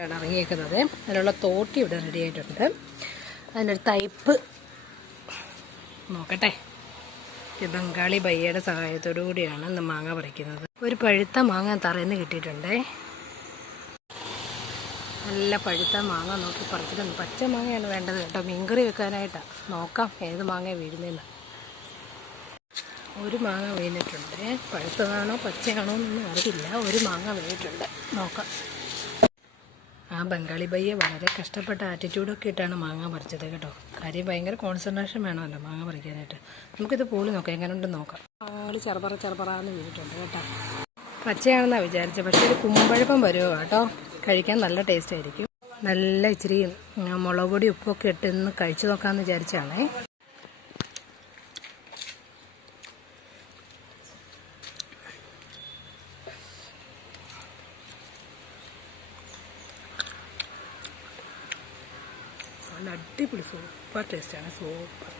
ആണ് ഇറങ്ങിയേക്കുന്നത്. അതിനുള്ള തോട്ടി ഇവിടെ റെഡി ആയിട്ടുണ്ട്. അതിൻ്റെ ഒരു തൈപ്പ് നോക്കട്ടെ. ബംഗാളി ബയ്യയുടെ സഹായത്തോടു കൂടിയാണ് ഇന്ന് മാങ്ങ പറിക്കുന്നത്. ഒരു പഴുത്ത മാങ്ങ തറയിന്ന് കിട്ടിയിട്ടുണ്ടേ. നല്ല പഴുത്ത മാങ്ങ നോക്കി പറിച്ചിട്ടുണ്ട്. പച്ച മാങ്ങയാണ് വേണ്ടത് കേട്ടോ, മീൻകറി വെക്കാനായിട്ടാണ്. നോക്കാം ഏത് മാങ്ങ വീഴുന്നതെന്ന്. ഒരു മാങ്ങ വീണിട്ടുണ്ട്. പഴുത്തതാണോ പച്ചയാണോ എന്നൊന്നും അറിയില്ല. ഒരു മാങ്ങ വീണിട്ടുണ്ട്, നോക്കാം. ആ ബംഗാളി ബയ്യ വളരെ കഷ്ടപ്പെട്ട ആറ്റിറ്റ്യൂഡൊക്കെ ഇട്ടാണ് മാങ്ങ പറിച്ചത് കേട്ടോ. കാര്യം ഭയങ്കര കോൺസെൻട്രേഷൻ വേണമല്ലോ മാങ്ങ പറിക്കാനായിട്ട്. നമുക്കിത് പൂളി നോക്കാം, എങ്ങനെയുണ്ടെന്ന് നോക്കാം. മാങ്ങകൾ ചെറുപറാന്ന് വീണിട്ടുണ്ട് കേട്ടോ. പച്ചയാണെന്നാണ് വിചാരിച്ചത്, പക്ഷേ ഒരു കുമ്പഴപ്പം വരുമോ കേട്ടോ. കഴിക്കാൻ നല്ല ടേസ്റ്റ് ആയിരിക്കും. നല്ല ഇച്ചിരി മുളക് പൊടി ഉപ്പൊക്കെ ഇട്ട് ഇന്ന് കഴിച്ചു നോക്കാമെന്ന് വിചാരിച്ചാണേ. നല്ല അടിപൊളി സൂപ്പർ ടേസ്റ്റാണ്, സൂപ്പർ.